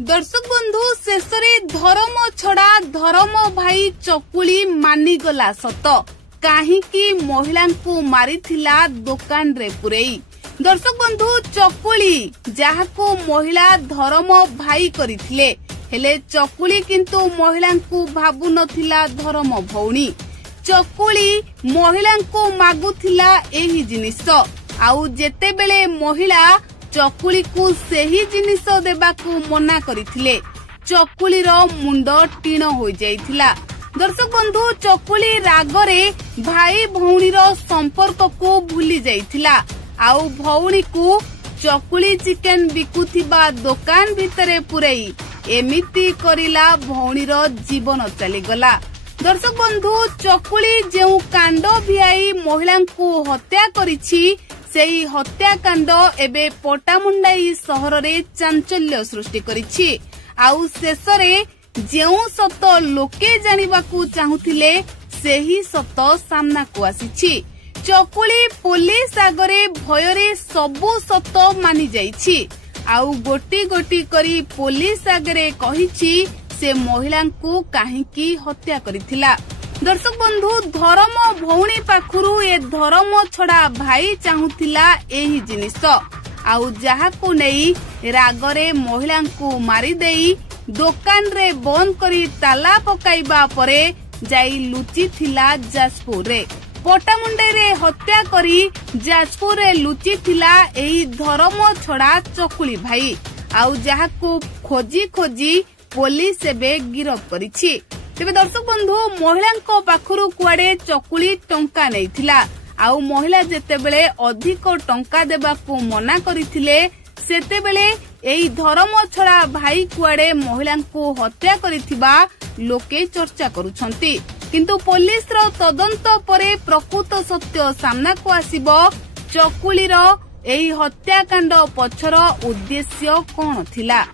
दर्शक बंधु शेष धर्म छड़ा धर्म भाई चकुली मानिगला सत काहींकि महिला को मारिथिला दुकान रे पुरेई। दर्शक बंधु चकुली जहाको महिला धर्म भाई करिथिले हेले चकुली किंतु महिला को भाबु नथिला धर्म भौणी। चकुली महिला को मागुथिला एही जिनिस आउ जेतेबेले महिला चकुली को सेही जिनिस देबाकू मना करिथिले चकुलीर मुंड टीण हो जाइथिला। दर्शक बंधु चकुली रागरे भाई भौणीर संपर्क को भूली जाइथिला आउ भौणी को चकुली चिकेन बिकुथिबा दुकान भितरे पुरेई एमिति करिला भौणीर जीवन चलीगला। दर्शक बंधु चकुली जेउ कांड भियाई महिला को हत्या करिछि सेही हत्याकांड एबे पटामुंडाई सहर रे चांचल्य सृष्टि करिछि आउ शेषरे जेउ सत लोके जानिबाकू चाहुथिले सेही सत सामना को आसीछि। चकुली पुलिस आगरे भयरे सबु सत मानि जाइछि आउ गोटी गोटी करी पुलिस आगरे कहिछि से महिला को काहींकि हत्या करिथिला। दर्शक बंधु धर्म भौणी पाखुरु ए धर्म छड़ा भाई चाहुथिला एही जिनिस आउ जहाकू नेई रागरे महिला को मारी देई दुकान रे बंद करी ताला पकाइबा परे जाई लुचि थिला जाजपुर रे। पटामुंडे रे हत्या करी जाजपुर रे लुचि थिला एही धर्म छड़ा चकुली भाई आउ जहाकू खोजी खोजी पुलिस एबे गिरफ करिछि। तेबे दर्शक बंधु महिला पाखुरु कुआडे चकुली टंका नैथिला आउ महिला जेतेबेले अधिक टंका देबाकू मना करिथिले सेतेबेले एई धर्म छड़ा भाई कुआडे महिला को हत्या करिथिबा लोके चर्चा करुछंती किंतु पुलिस रो तदंत परे प्रकृत सत्य सामना को आसीबो चकुलीर एई हत्याकांड पछर उद्देश्य कोन थिला।